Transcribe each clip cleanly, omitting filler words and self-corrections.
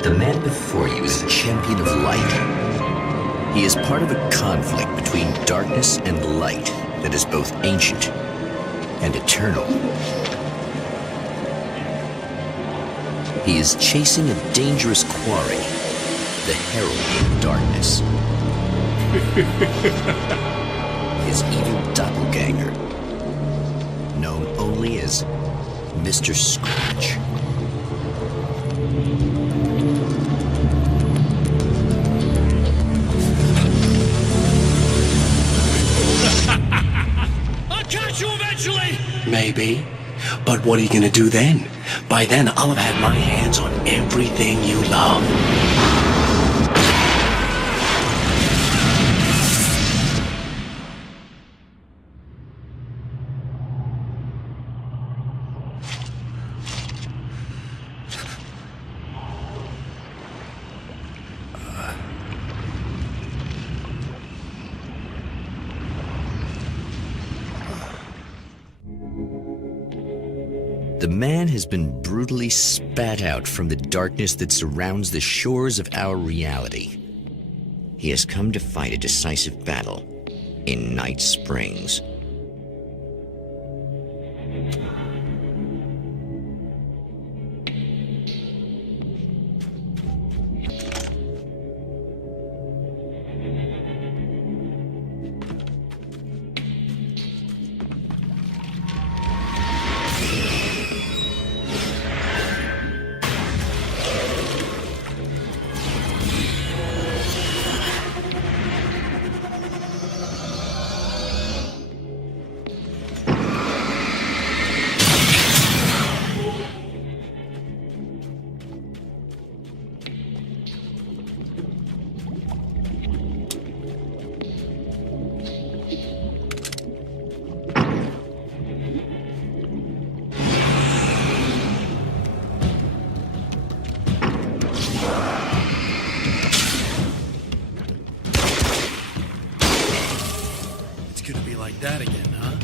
The man before you is a champion of light. He is part of a conflict between darkness and light that is both ancient and eternal. He is chasing a dangerous quarry, the herald of darkness. His evil doppelganger, known only as Mr. Scratch. Maybe. But what are you gonna do then? By then, I'll have had my hands on everything you love. The man has been brutally spat out from the darkness that surrounds the shores of our reality. He has come to fight a decisive battle in Night Springs. That again, huh?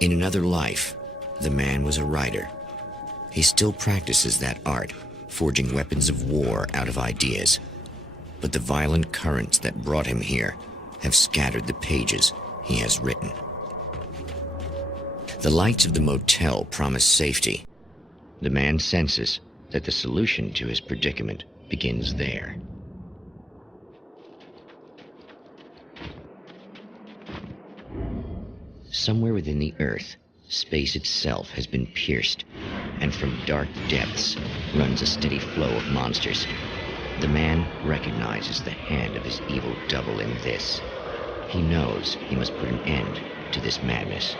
In another life, the man was a writer. He still practices that art, forging weapons of war out of ideas. But the violent currents that brought him here have scattered the pages he has written. The lights of the motel promise safety. The man senses that the solution to his predicament begins there. Somewhere within the earth, space itself has been pierced, and from dark depths runs a steady flow of monsters. The man recognizes the hand of his evil double in this. He knows he must put an end to this madness.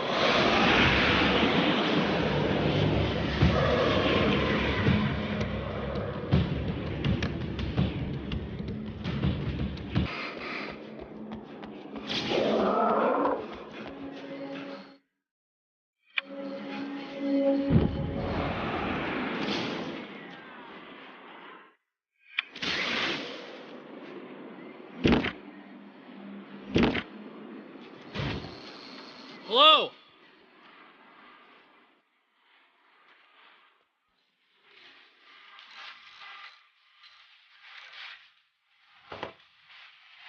Hello?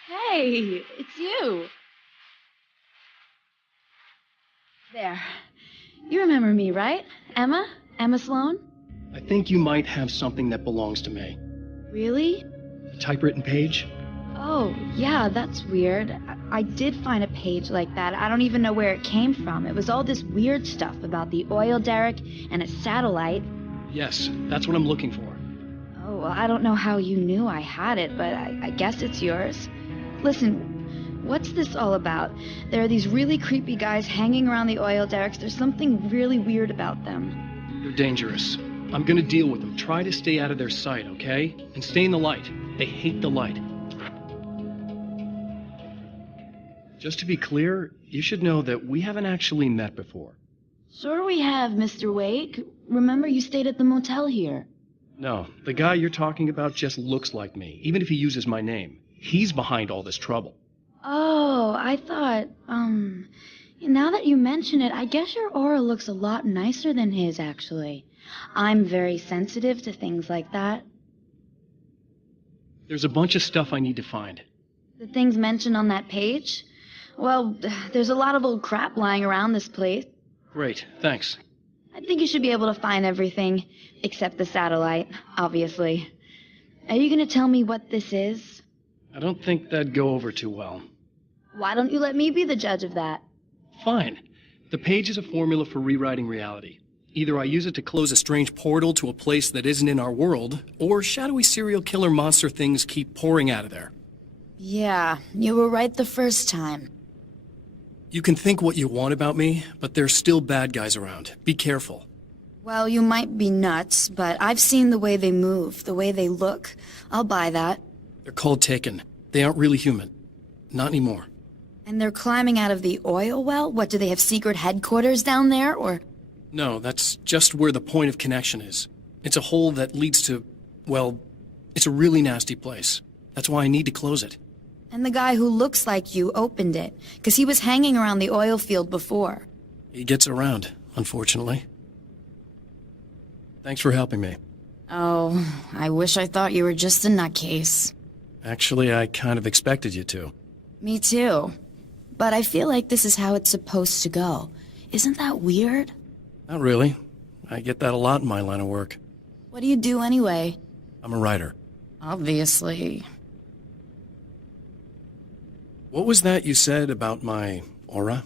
Hey, it's you. There. You remember me, right? Emma? Emma Sloan? I think you might have something that belongs to me. Really? A typewritten page? Oh, yeah, that's weird. I did find a page like that. I don't even know where it came from. It was all this weird stuff about the oil derrick and a satellite. Yes, that's what I'm looking for. Oh, well, I don't know how you knew I had it, but I guess it's yours. Listen, what's this all about? There are these really creepy guys hanging around the oil derricks. There's something really weird about them. They're dangerous. I'm gonna deal with them. Try to stay out of their sight, okay? And stay in the light. They hate the light. Just to be clear, you should know that we haven't actually met before. Sure we have, Mr. Wake. Remember you stayed at the motel here. No, the guy you're talking about just looks like me, even if he uses my name. He's behind all this trouble. Oh, I thought, now that you mention it, I guess your aura looks a lot nicer than his, actually. I'm very sensitive to things like that. There's a bunch of stuff I need to find. The things mentioned on that page? Well, there's a lot of old crap lying around this place. Great, thanks. I think you should be able to find everything, except the satellite, obviously. Are you going to tell me what this is? I don't think that'd go over too well. Why don't you let me be the judge of that? Fine. The page is a formula for rewriting reality. Either I use it to close a strange portal to a place that isn't in our world, or shadowy serial killer monster things keep pouring out of there. Yeah, you were right the first time. You can think what you want about me, but there's still bad guys around. Be careful. Well, you might be nuts, but I've seen the way they move, the way they look. I'll buy that. They're called Taken. They aren't really human. Not anymore. And they're climbing out of the oil well? What, do they have secret headquarters down there, or...? No, that's just where the point of connection is. It's a hole that leads to, well, it's a really nasty place. That's why I need to close it. And the guy who looks like you opened it, because he was hanging around the oil field before. He gets around, unfortunately. Thanks for helping me. Oh, I wish I thought you were just a nutcase. Actually, I kind of expected you to. Me too. But I feel like this is how it's supposed to go. Isn't that weird? Not really. I get that a lot in my line of work. What do you do anyway? I'm a writer. Obviously. What was that you said about my aura?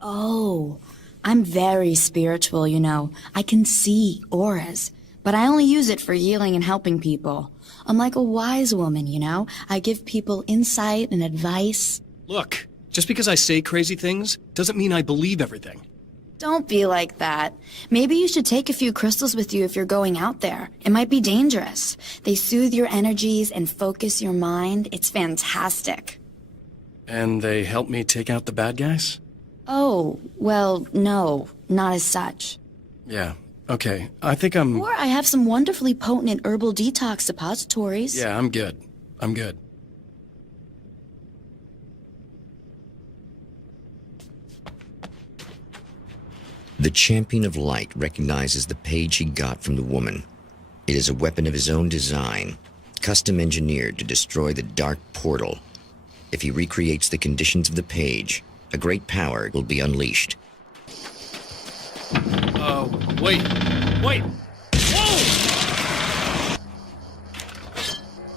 Oh, I'm very spiritual, you know. I can see auras, but I only use it for healing and helping people. I'm like a wise woman, you know. I give people insight and advice. Look, just because I say crazy things doesn't mean I believe everything. Don't be like that. Maybe you should take a few crystals with you if you're going out there. It might be dangerous. They soothe your energies and focus your mind. It's fantastic. And they help me take out the bad guys? Oh, well, no, not as such. Yeah, okay. I think I'm... Or I have some wonderfully potent herbal detox suppositories. Yeah, I'm good. I'm good. The champion of light recognizes the page he got from the woman. It is a weapon of his own design, custom engineered to destroy the dark portal. If he recreates the conditions of the page, a great power will be unleashed. Wait! Whoa!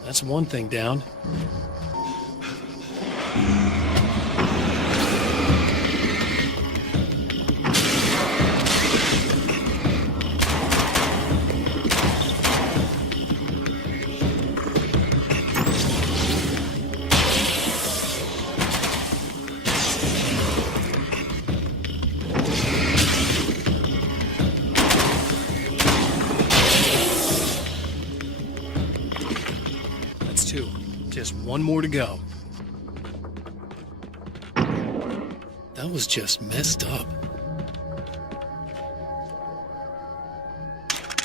That's one thing down. Just one more to go. That was just messed up.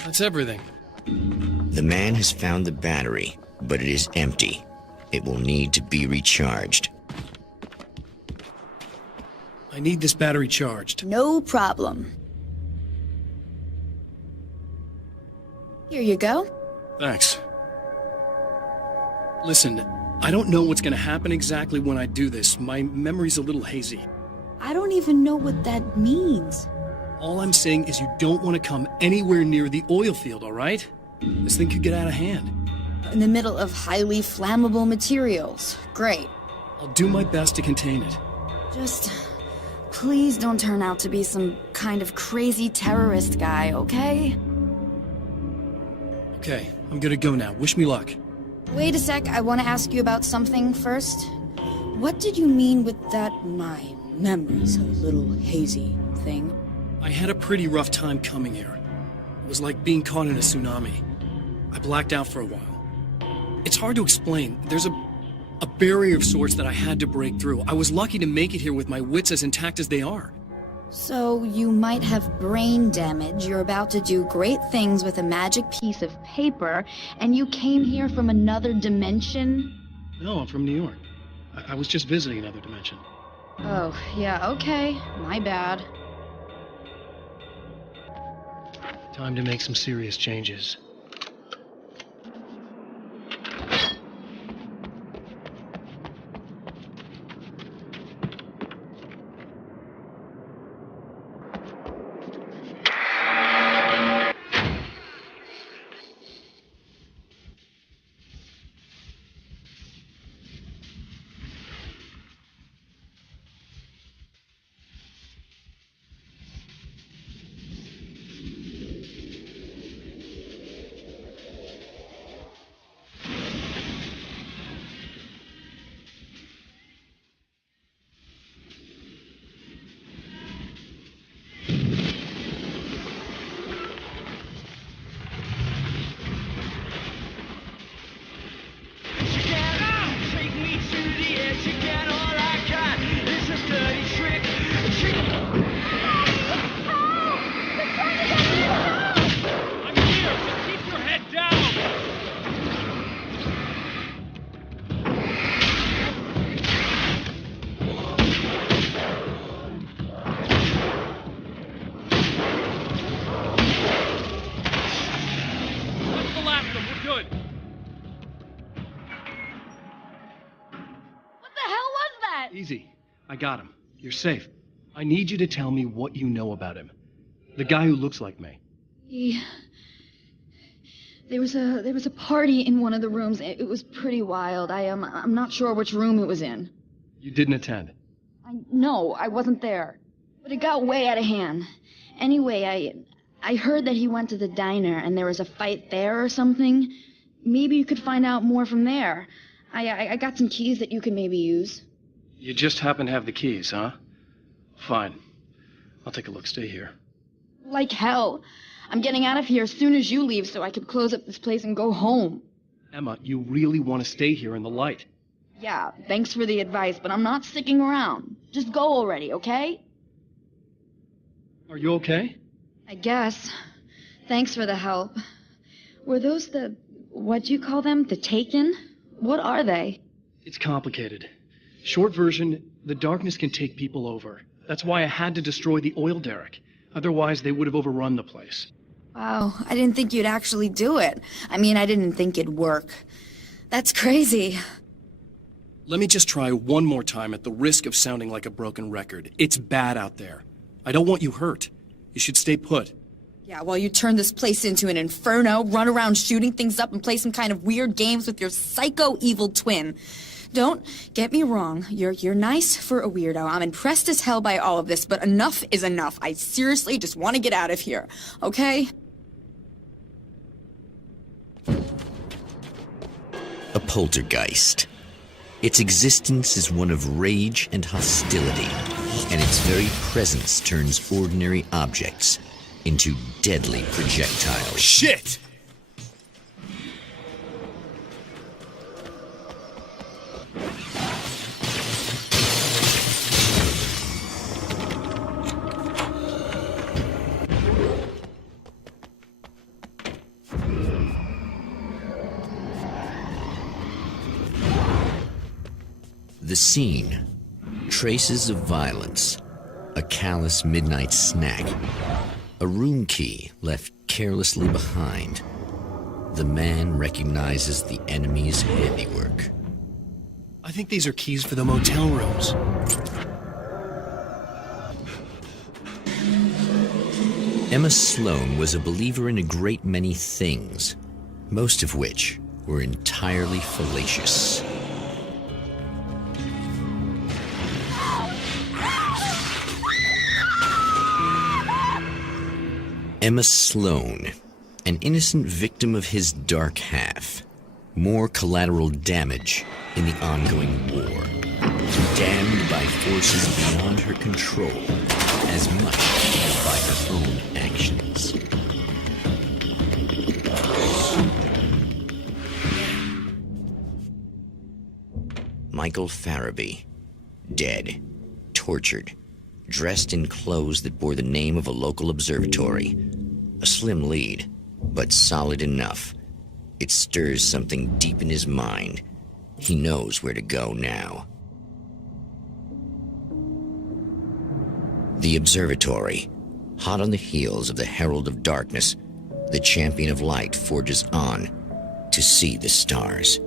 That's everything. The man has found the battery, but it is empty. It will need to be recharged. I need this battery charged. No problem. Here you go. Thanks. Listen, I don't know what's gonna happen exactly when I do this. My memory's a little hazy. I I don't even know what that means. All I'm saying is you don't want to come anywhere near the oil field, all right? This thing could get out of hand. In the middle of highly flammable materials. Great. I'll do my best to contain it. Just please don't turn out to be some kind of crazy terrorist guy, okay? Okay, I'm gonna go now. Wish me luck. Wait a sec, I want to ask you about something first. What did you mean with that my memory's a little hazy thing? I had a pretty rough time coming here. It was like being caught in a tsunami. I blacked out for a while. It's hard to explain. There's a barrier of sorts that I had to break through. I was lucky to make it here with my wits as intact as they are. So you might have brain damage, you're about to do great things with a magic piece of paper, and you came here from another dimension? No, I'm from New York. I was just visiting another dimension. Oh, yeah, okay. My bad. Time to make some serious changes. Easy. I got him. You're safe. I need you to tell me what you know about him. The guy who looks like me. There was a party in one of the rooms. It was pretty wild. I'm not sure which room it was in. You didn't attend? No, I wasn't there. But it got way out of hand. Anyway, I heard that he went to the diner and there was a fight there or something. Maybe you could find out more from there. I got some keys that you could maybe use. You just happen to have the keys, huh? Fine. I'll take a look. Stay here. Like hell. I'm getting out of here as soon as you leave so I could close up this place and go home. Emma, you really want to stay here in the light? Yeah, thanks for the advice, but I'm not sticking around. Just go already, okay? Are you okay? I guess. Thanks for the help. Were those what do you call them? The Taken? What are they? It's complicated. Short version, the darkness can take people over. That's why I had to destroy the oil derrick. Otherwise, they would have overrun the place. Wow, I didn't think you'd actually do it. I mean, I didn't think it'd work. That's crazy. Let me just try one more time at the risk of sounding like a broken record. It's bad out there. I don't want you hurt. You should stay put. Yeah, while you turn this place into an inferno, run around shooting things up and play some kind of weird games with your psycho evil twin. Don't get me wrong, you're nice for a weirdo. I'm impressed as hell by all of this, but enough is enough. I seriously just want to get out of here, okay? A poltergeist. Its existence is one of rage and hostility, and its very presence turns ordinary objects into deadly projectiles. Shit! The scene, traces of violence, a callous midnight snack, a room key left carelessly behind. The man recognizes the enemy's handiwork. I think these are keys for the motel rooms. Emma Sloan was a believer in a great many things, most of which were entirely fallacious. Emma Sloan, an innocent victim of his dark half. More collateral damage in the ongoing war. Damned by forces beyond her control, as much as by her own actions. Michael Farabee, dead, tortured, dressed in clothes that bore the name of a local observatory. A slim lead, but solid enough. It stirs something deep in his mind. He knows where to go now. The observatory, hot on the heels of the Herald of Darkness, the champion of light forges on to see the stars.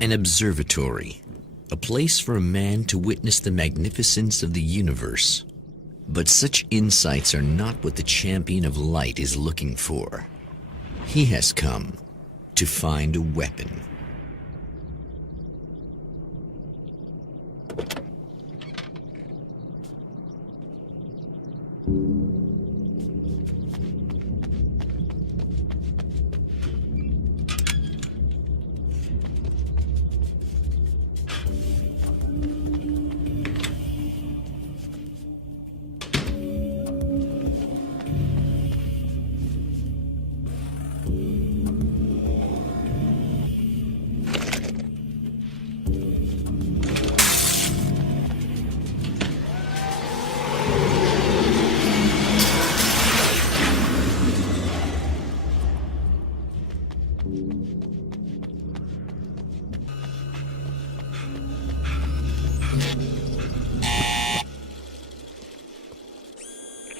An observatory, a place for a man to witness the magnificence of the universe. But such insights are not what the champion of light is looking for. He has come to find a weapon.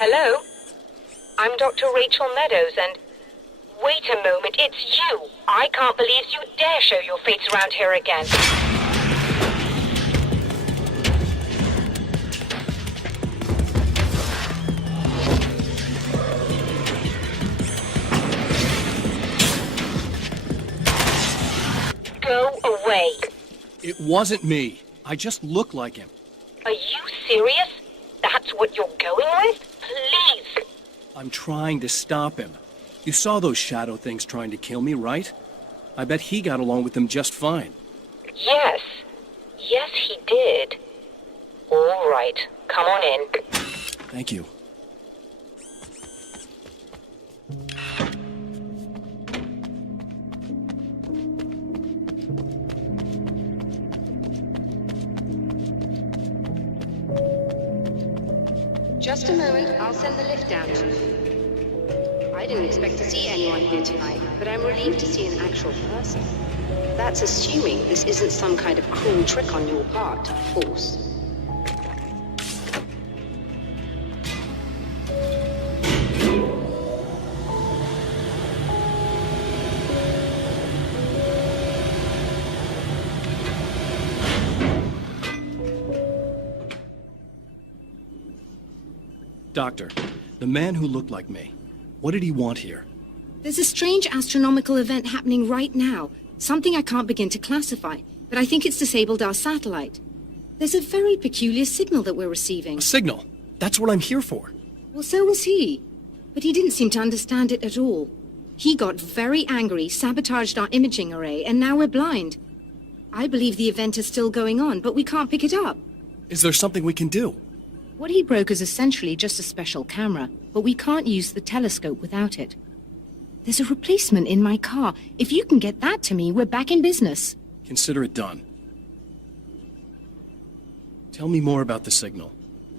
Hello? I'm Dr. Rachel Meadows, and... Wait a moment, it's you! I can't believe you dare show your face around here again. Go away. It wasn't me. I just look like him. Are you serious? That's what you're going with? Please! I'm trying to stop him. You saw those shadow things trying to kill me, right? I bet he got along with them just fine. Yes. Yes, he did. All right. Come on in. Thank you. Just a moment, I'll send the lift down to you. I didn't expect to see anyone here tonight, but I'm relieved to see an actual person. That's assuming this isn't some kind of cruel trick on your part, of course. Doctor, the man who looked like me, what did he want here? There's a strange astronomical event happening right now. Something I can't begin to classify, but I think it's disabled our satellite. There's a very peculiar signal that we're receiving. A signal? That's what I'm here for. Well, so was he. But he didn't seem to understand it at all. He got very angry, sabotaged our imaging array, and now we're blind. I believe the event is still going on, but we can't pick it up. Is there something we can do? What he broke is essentially just a special camera, but we can't use the telescope without it. There's a replacement in my car. If you can get that to me, we're back in business. Consider it done. Tell me more about the signal.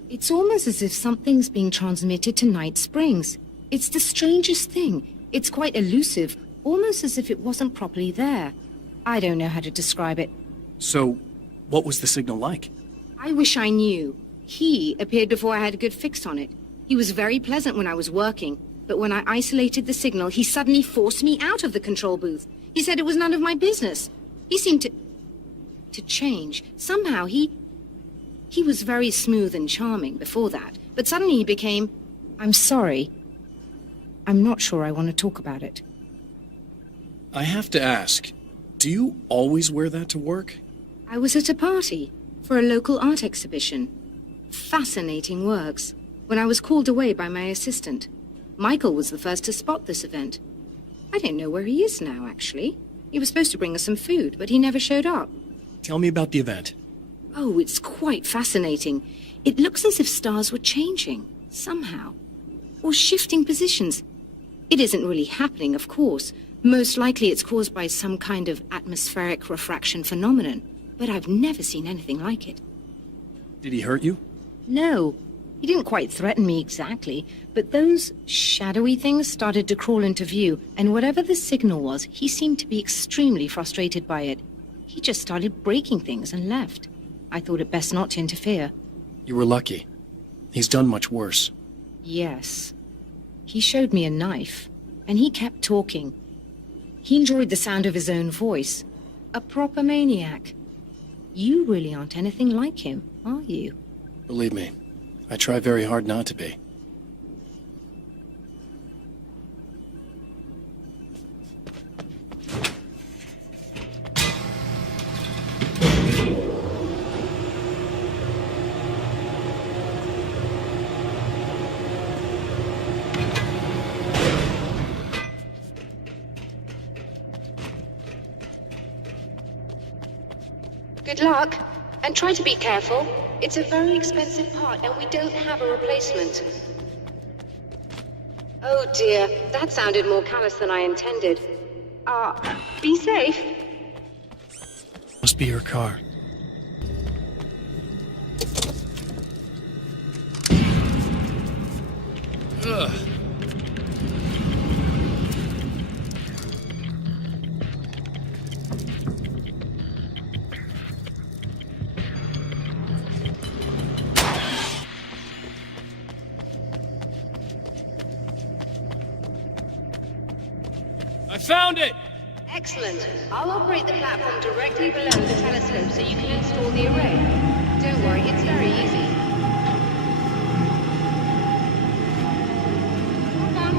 It's almost as if something's being transmitted to Night Springs. It's the strangest thing. It's quite elusive, almost as if it wasn't properly there. I don't know how to describe it. So, what was the signal like? I wish I knew. He appeared before I had a good fix on it. He was very pleasant when I was working, but when I isolated the signal, he suddenly forced me out of the control booth. He said it was none of my business. He seemed to change. Somehow he was very smooth and charming before that, but suddenly he became, I'm sorry, I'm not sure I want to talk about it. I have to ask, do you always wear that to work? I was at a party for a local art exhibition. Fascinating works. When I was called away by my assistant. Michael was the first to spot this event. I don't know where he is now, actually. He was supposed to bring us some food, but he never showed up. Tell me about the event. Oh, it's quite fascinating. It looks as if stars were changing, somehow. Or shifting positions. It isn't really happening, of course. Most likely it's caused by some kind of atmospheric refraction phenomenon. But I've never seen anything like it. Did he hurt you? No. He didn't quite threaten me exactly, but those shadowy things started to crawl into view, and whatever the signal was, he seemed to be extremely frustrated by it. He just started breaking things and left. I thought it best not to interfere. You were lucky. He's done much worse. Yes. He showed me a knife, and he kept talking. He enjoyed the sound of his own voice. A proper maniac. You really aren't anything like him, are you? Believe me, I try very hard not to be. Good luck, and try to be careful. It's a very expensive part, and we don't have a replacement. Oh dear, that sounded more callous than I intended. Be safe. Must be your car. Ugh. I found it! Excellent. I'll operate the platform directly below the telescope so you can install the array. Don't worry, it's very easy. Hold on.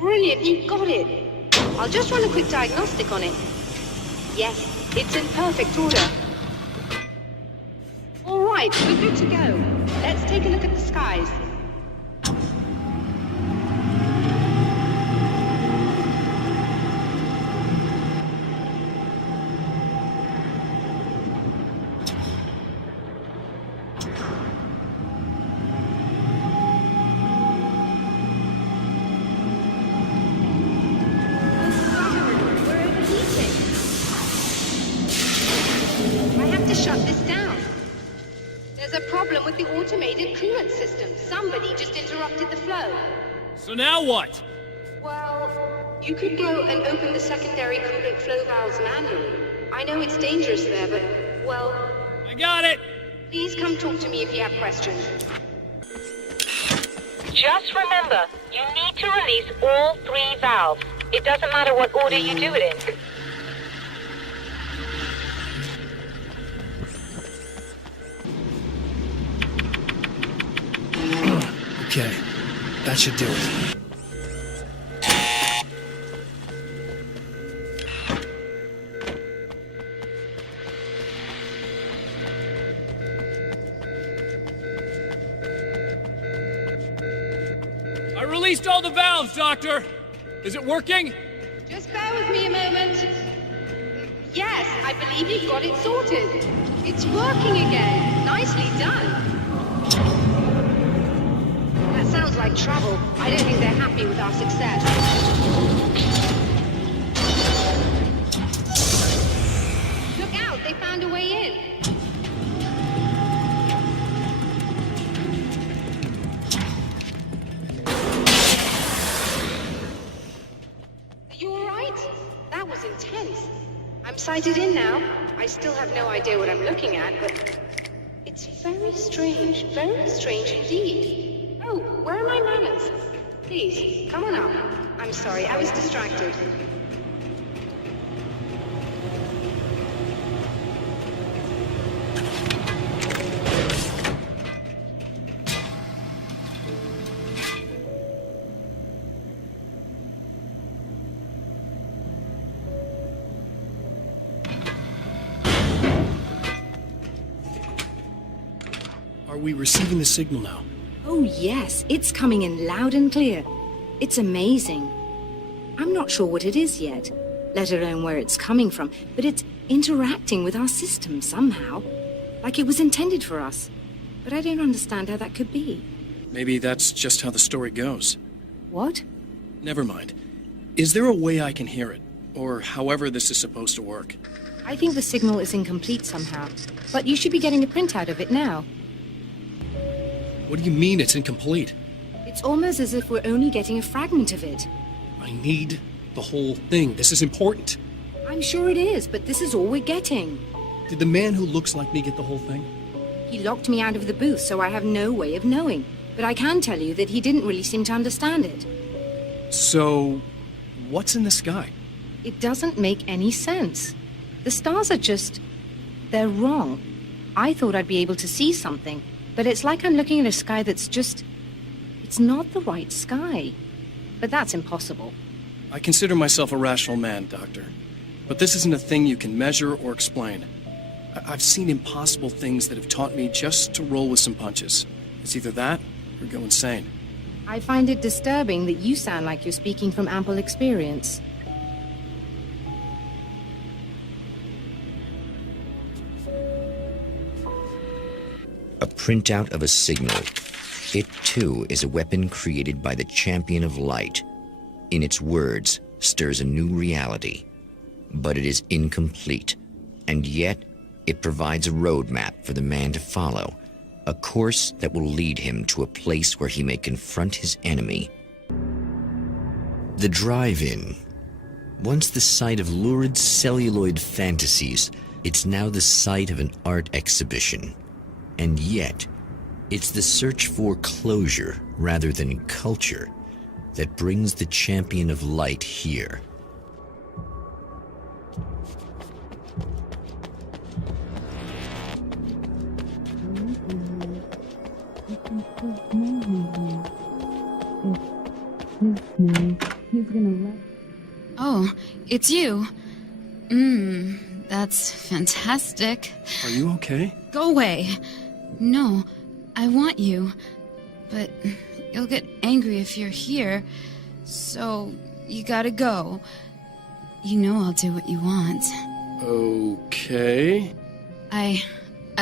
Brilliant, you got it. I'll just run a quick diagnostic on it. Yes, it's in perfect order. All right, we're good to go. Let's take a look at the skies. Shut this down. There's a problem with the automated coolant system. Somebody just interrupted the flow. So now what? Well, you could go and open the secondary coolant flow valves manually. I know it's dangerous there, but, well... I got it! Please come talk to me if you have questions. Just remember, you need to release all 3 valves. It doesn't matter what order you do it in. Okay, that should do it. I released all the valves, Doctor! Is it working? Just bear with me a moment. Yes, I believe you've got it sorted. It's working again. Nicely done. That sounds like trouble. I don't think they're happy with our success. Look out, they found a way in. Are you all right? That was intense. I'm sighted in now. I still have no idea what I'm looking at, but it's very strange indeed. Oh, answers. Please, come on up. I'm sorry, I was distracted. Are we receiving the signal now? Oh, yes, it's coming in loud and clear. It's amazing. I'm not sure what it is yet, let alone where it's coming from, but it's interacting with our system somehow, like it was intended for us. But I don't understand how that could be. Maybe that's just how the story goes. What? Never mind. Is there a way I can hear it? Or however this is supposed to work? I think the signal is incomplete somehow, but you should be getting a printout of it now. What do you mean it's incomplete? It's almost as if we're only getting a fragment of it. I need the whole thing. This is important. I'm sure it is, but this is all we're getting. Did the man who looks like me get the whole thing? He locked me out of the booth, so I have no way of knowing. But I can tell you that he didn't really seem to understand it. So, what's in the sky? It doesn't make any sense. The stars are just... they're wrong. I thought I'd be able to see something, but it's like I'm looking at a sky that's just... it's not the right sky. But that's impossible. I consider myself a rational man, Doctor. But this isn't a thing you can measure or explain. I've seen impossible things that have taught me just to roll with some punches. It's either that, or go insane. I find it disturbing that you sound like you're speaking from ample experience. A printout of a signal. It, too, is a weapon created by the champion of light. In its words, stirs a new reality. But it is incomplete, and yet it provides a roadmap for the man to follow, a course that will lead him to a place where he may confront his enemy. The drive-in. Once the site of lurid celluloid fantasies, it's now the site of an art exhibition. And yet, it's the search for closure rather than culture that brings the champion of light here. Oh, it's you. That's fantastic. Are you okay? Go away. No, I want you. But you'll get angry if you're here. So you gotta go. You know I'll do what you want. Okay. I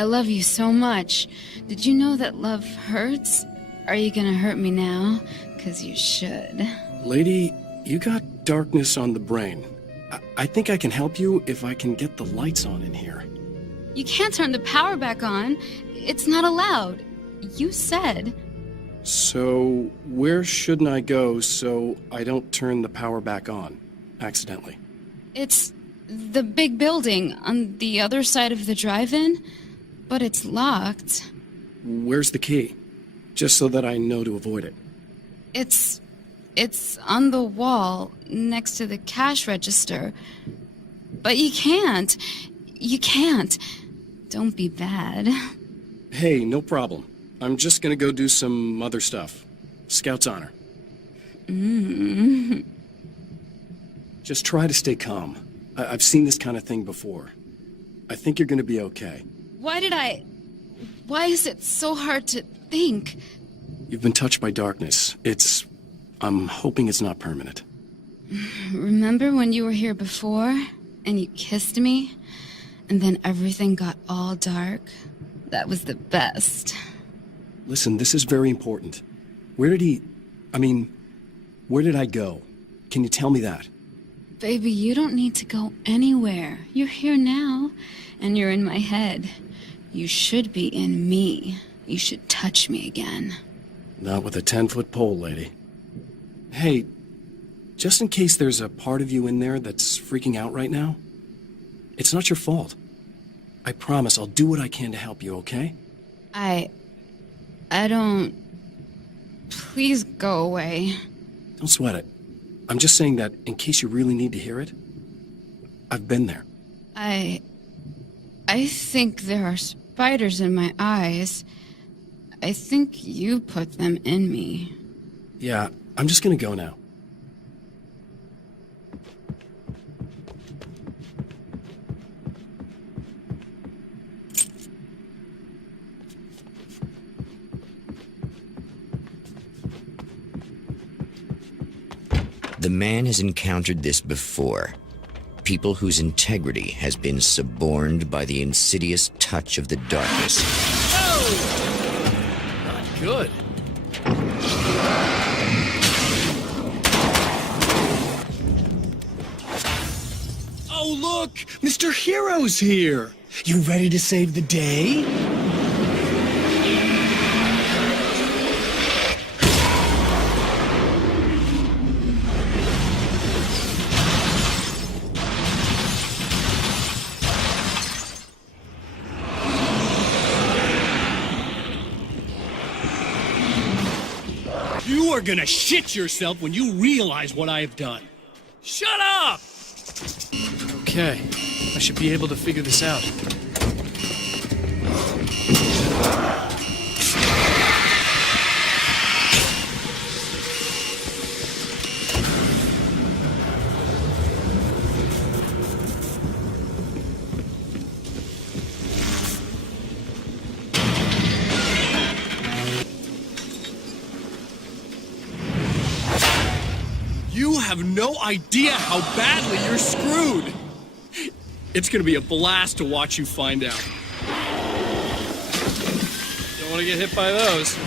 love you so much. Did you know that love hurts? Are you gonna hurt me now? 'Cause you should. Lady, you got darkness on the brain. I think I can help you if I can get the lights on in here. You can't turn the power back on. It's not allowed. You said. So, where shouldn't I go so I don't turn the power back on accidentally? It's the big building on the other side of the drive-in, but it's locked. Where's the key? Just so that I know to avoid it. It's on the wall next to the cash register. But you can't. You can't. Don't be bad. Hey, no problem. I'm just gonna go do some other stuff. Scout's honor. Just try to stay calm. I've seen this kind of thing before. I think you're gonna be okay. Why is it so hard to think? You've been touched by darkness. I'm hoping it's not permanent. Remember when you were here before, and you kissed me, and then everything got all dark? That was the best. Listen, this is very important. Where did I go? Can you tell me that? Baby, you don't need to go anywhere. You're here now, and you're in my head. You should be in me. You should touch me again. Not with a 10-foot pole, lady. Hey, just in case there's a part of you in there that's freaking out right now, it's not your fault. I promise I'll do what I can to help you, okay? I don't... Please go away. Don't sweat it. I'm just saying that in case you really need to hear it, I've been there. I think there are spiders in my eyes. I think you put them in me. Yeah, I'm just gonna go now. The man has encountered this before. People whose integrity has been suborned by the insidious touch of the darkness. Oh! Not good. Oh, look! Mr. Hero's here! You ready to save the day? You are gonna shit yourself when you realize what I have done. Shut up! Okay, I should be able to figure this out. You have no idea how badly you're screwed! It's gonna be a blast to watch you find out. Don't want to get hit by those.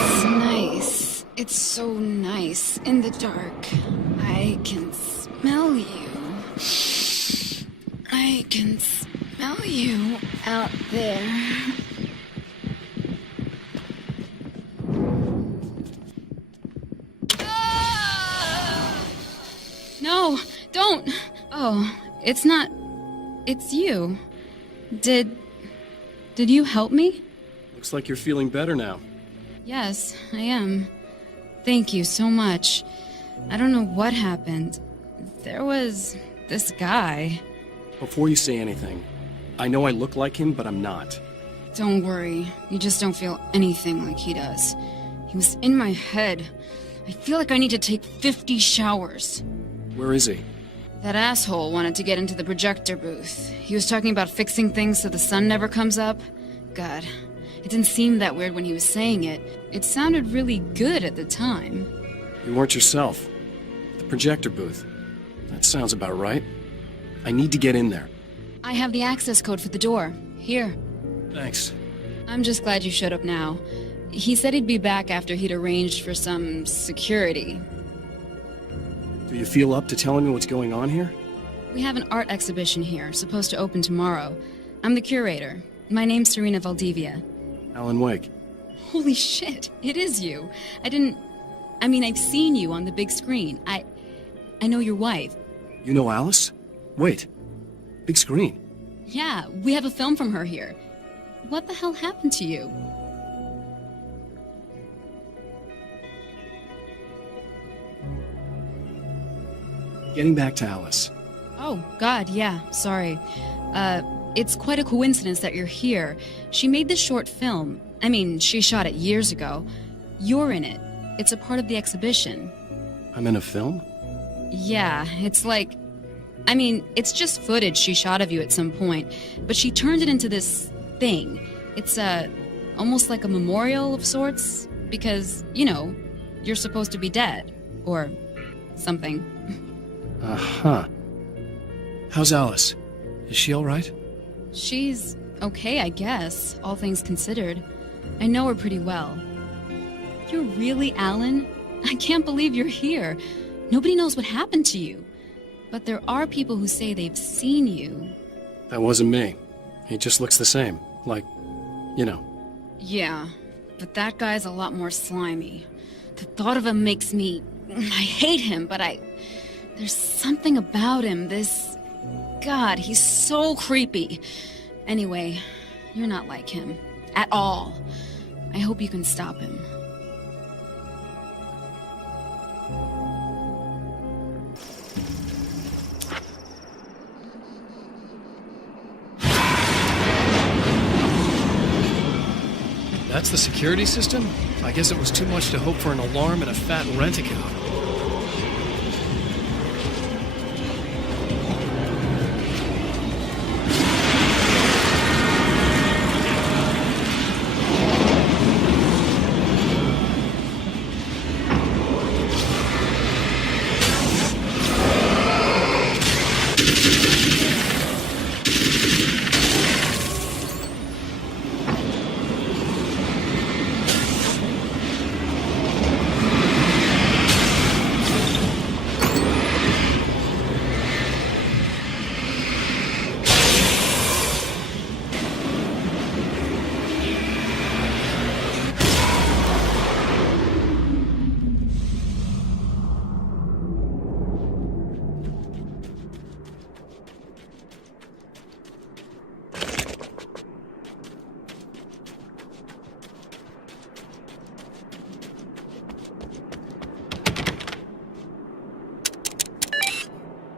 It's nice. It's so nice in the dark. I can smell you. I can smell you out there. No, don't. Oh, it's not. It's you. Did you help me? Looks like you're feeling better now. Yes, I am. Thank you so much. I don't know what happened. There was this guy. Before you say anything, I know I look like him, but I'm not. Don't worry. You just don't feel anything like he does. He was in my head. I feel like I need to take 50 showers. Where is he? That asshole wanted to get into the projector booth. He was talking about fixing things so the sun never comes up. God, it didn't seem that weird when he was saying it. It sounded really good at the time. You weren't yourself. The projector booth. That sounds about right. I need to get in there. I have the access code for the door. Here. Thanks. I'm just glad you showed up now. He said he'd be back after he'd arranged for some security. Do you feel up to telling me what's going on here? We have an art exhibition here, supposed to open tomorrow. I'm the curator. My name's Serena Valdivia. Alan Wake. Holy shit, it is you. I've seen you on the big screen. I know your wife. You know Alice? Wait. Big screen. Yeah, we have a film from her here. What the hell happened to you? Getting back to Alice. Oh, God, yeah, sorry. It's quite a coincidence that you're here. She made this short film. She shot it years ago. You're in it. It's a part of the exhibition. I'm in a film? Yeah, it's like... it's just footage she shot of you at some point, but she turned it into this thing. It's, almost like a memorial of sorts, because, you're supposed to be dead. Or something. Uh-huh. How's Alice? Is she all right? She's okay, I guess, all things considered. I know her pretty well. You're really Alan? I can't believe you're here. Nobody knows what happened to you. But there are people who say they've seen you. That wasn't me. He just looks the same. Like, Yeah, but that guy's a lot more slimy. The thought of him makes me... I hate him, but there's something about him, this God, he's so creepy. Anyway, you're not like him. At all. I hope you can stop him. That's the security system? I guess it was too much to hope for an alarm and a fat rent-a-car.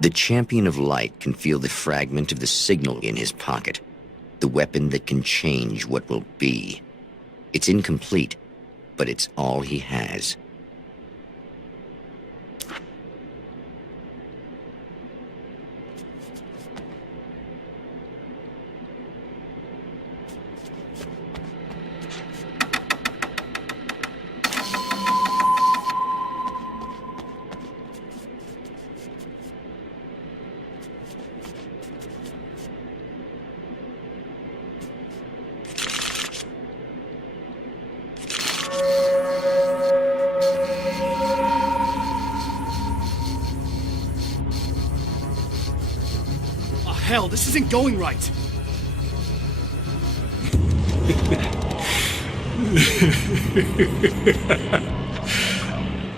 The champion of light can feel the fragment of the signal in his pocket, the weapon that can change what will be. It's incomplete, but it's all he has. Hell, this isn't going right.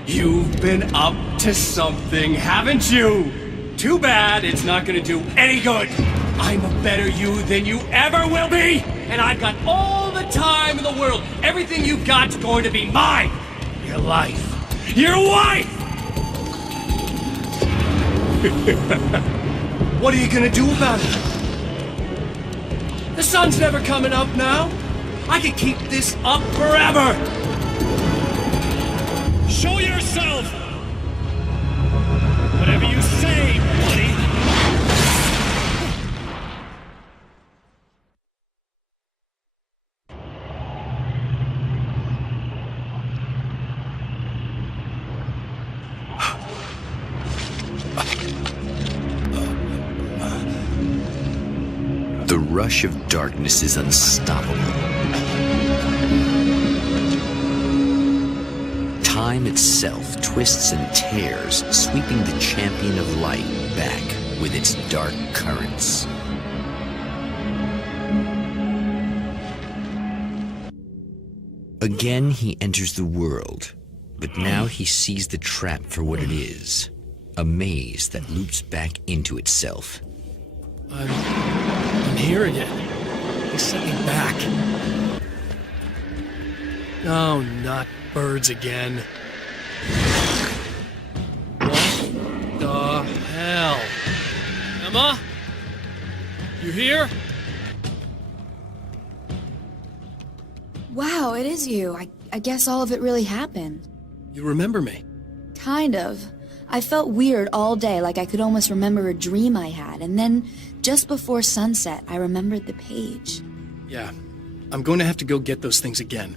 You've been up to something, haven't you? Too bad it's not gonna do any good. I'm a better you than you ever will be, and I've got all the time in the world. Everything you've got's going to be mine. Your life. Your wife! What are you gonna do about it? The sun's never coming up now. I can keep this up forever. Show yourself! Whatever you say, buddy! The rush of darkness is unstoppable. Time itself twists and tears, sweeping the champion of light back with its dark currents. Again, he enters the world, but now he sees the trap for what it is, a maze that loops back into itself. I'm here again. He sent me back. Oh, not birds again. What the hell? Emma? You here? Wow, it is you. I guess all of it really happened. You remember me? Kind of. I felt weird all day, like I could almost remember a dream I had, and then, just before sunset, I remembered the page. Yeah. I'm going to have to go get those things again.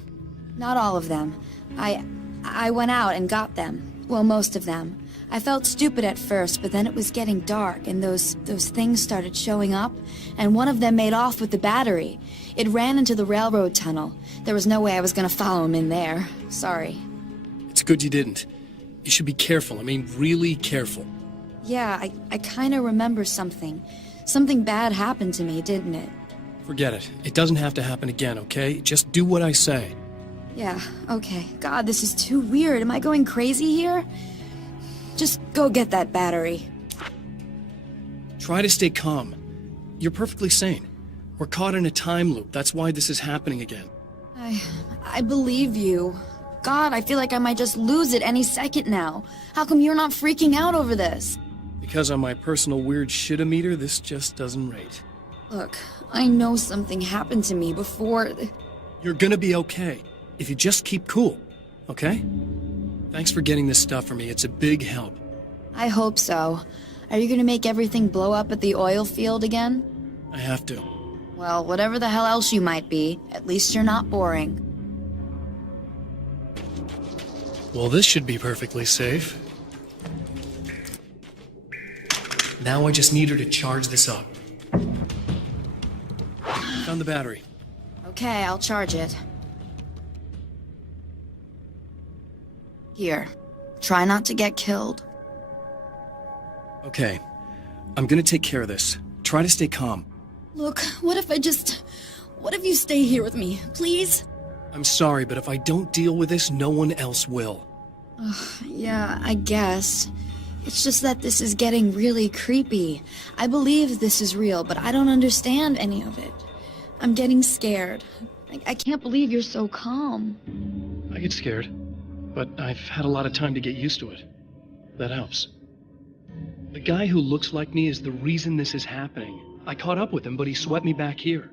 Not all of them. I went out and got them. Well, most of them. I felt stupid at first, but then it was getting dark, and those things started showing up, and one of them made off with the battery. It ran into the railroad tunnel. There was no way I was gonna follow him in there. Sorry. It's good you didn't. You should be careful. I mean, really careful. Yeah, I kinda remember something. Something bad happened to me, didn't it? Forget it. It doesn't have to happen again, okay? Just do what I say. Yeah, okay. God, this is too weird. Am I going crazy here? Just go get that battery. Try to stay calm. You're perfectly sane. We're caught in a time loop. That's why this is happening again. I believe you. God, I feel like I might just lose it any second now. How come you're not freaking out over this? Because on my personal weird shit-o-meter, this just doesn't rate. Look, I know something happened to me before... You're gonna be okay, if you just keep cool, okay? Thanks for getting this stuff for me. It's a big help. I hope so. Are you gonna make everything blow up at the oil field again? I have to. Well, whatever the hell else you might be, at least you're not boring. Well, this should be perfectly safe. Now I just need her to charge this up. Found the battery. Okay, I'll charge it. Here. Try not to get killed. Okay. I'm gonna take care of this. Try to stay calm. Look, what if you stay here with me, please? I'm sorry, but if I don't deal with this, no one else will. Yeah, I guess. It's just that this is getting really creepy. I believe this is real, but I don't understand any of it. I'm getting scared. I can't believe you're so calm. I get scared, but I've had a lot of time to get used to it. That helps. The guy who looks like me is the reason this is happening. I caught up with him, but he swept me back here.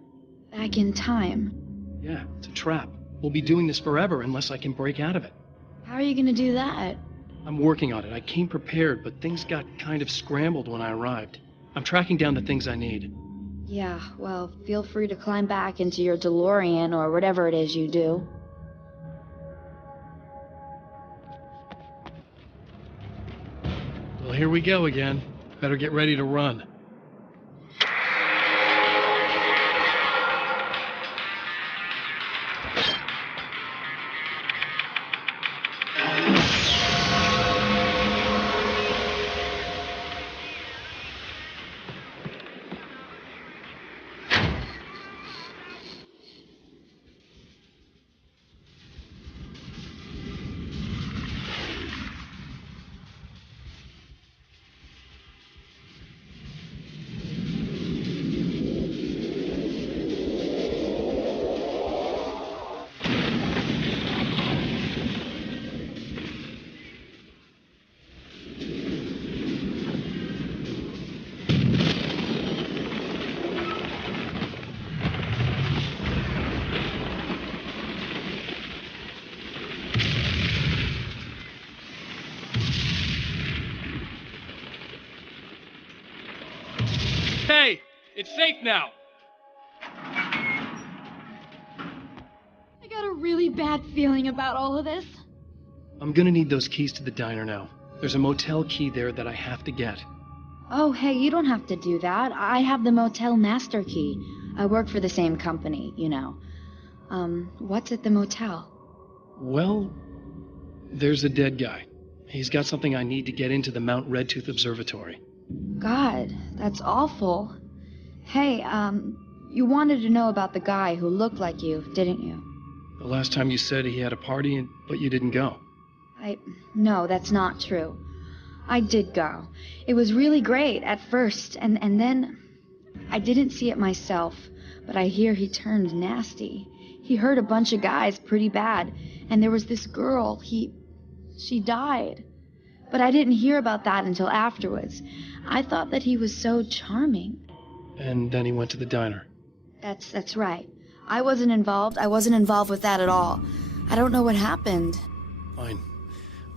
Back in time. Yeah, it's a trap. We'll be doing this forever unless I can break out of it. How are you gonna do that? I'm working on it. I came prepared, but things got kind of scrambled when I arrived. I'm tracking down the things I need. Yeah, well, feel free to climb back into your DeLorean or whatever it is you do. Well, here we go again. Better get ready to run. Hey, it's safe now. I got a really bad feeling about all of this. I'm gonna need those keys to the diner now. There's a motel key there that I have to get. Oh, hey, you don't have to do that. I have the motel master key. I work for the same company, you know. What's at the motel? Well, there's a dead guy. He's got something I need to get into the Mount Redtooth Observatory. God, that's awful. Hey, you wanted to know about the guy who looked like you, didn't you? The last time you said he had a party, but you didn't go. No, that's not true. I did go. It was really great at first, and then I didn't see it myself, but I hear he turned nasty. He hurt a bunch of guys pretty bad, and there was this girl, she died. But I didn't hear about that until afterwards. I thought that he was so charming. And then he went to the diner. That's right. I wasn't involved. I wasn't involved with that at all. I don't know what happened. Fine.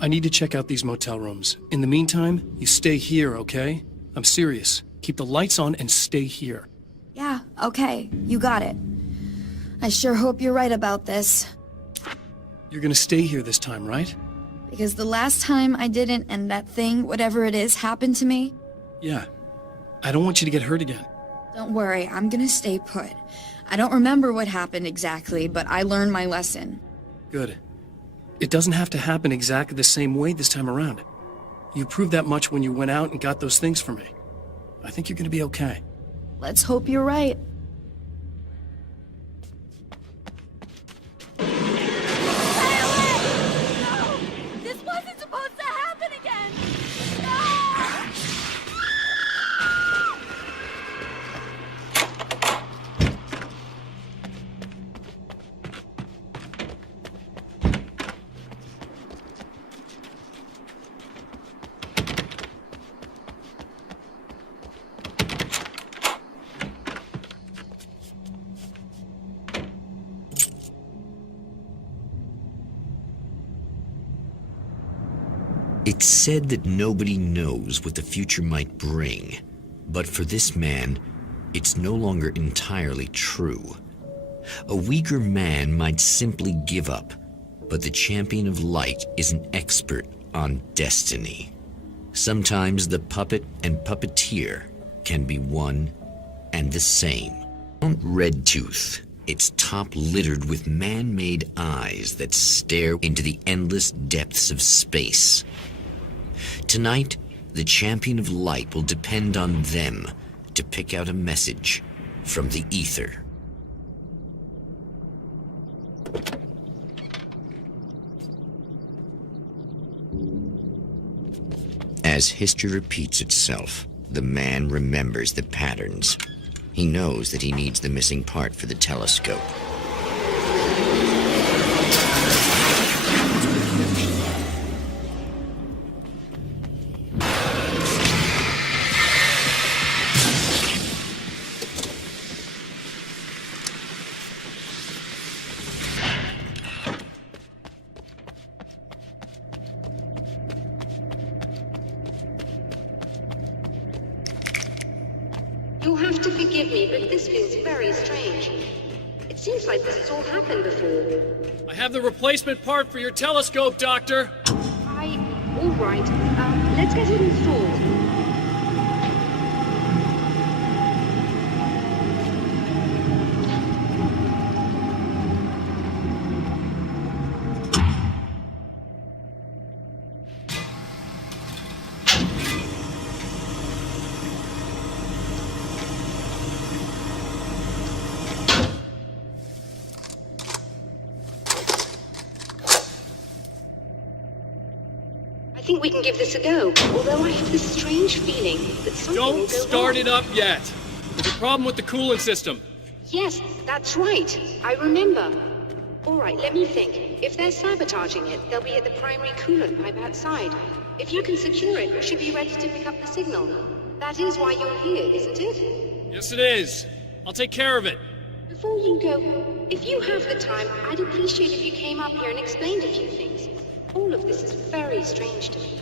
I need to check out these motel rooms. In the meantime, you stay here, okay? I'm serious. Keep the lights on and stay here. Yeah, okay. You got it. I sure hope you're right about this. You're gonna stay here this time, right? Because the last time I didn't, and that thing, whatever it is, happened to me. Yeah. I don't want you to get hurt again. Don't worry, I'm gonna stay put. I don't remember what happened exactly, but I learned my lesson. Good. It doesn't have to happen exactly the same way this time around. You proved that much when you went out and got those things for me. I think you're gonna be okay. Let's hope you're right. It's said that nobody knows what the future might bring, but for this man, it's no longer entirely true. A weaker man might simply give up, but the champion of light is an expert on destiny. Sometimes the puppet and puppeteer can be one and the same. Red Tooth, its top littered with man-made eyes that stare into the endless depths of space. Tonight, the champion of light will depend on them to pick out a message from the ether. As history repeats itself, the man remembers the patterns. He knows that he needs the missing part for the telescope. You'll have to forgive me, but this feels very strange. It seems like this has all happened before. I have the replacement part for your telescope, Doctor. All right. Let's get it installed. I think we can give this a go, although I have this strange feeling that something will Don't go start wrong. it up yet. There's a problem with the coolant system. Yes, that's right. I remember. All right, let me think. If they're sabotaging it, they'll be at the primary coolant pipe outside. If you can secure it, we should be ready to pick up the signal. That is why you're here, isn't it? Yes, it is. I'll take care of it. Before you go, if you have the time, I'd appreciate if you came up here and explained a few things. All of this is very strange to me.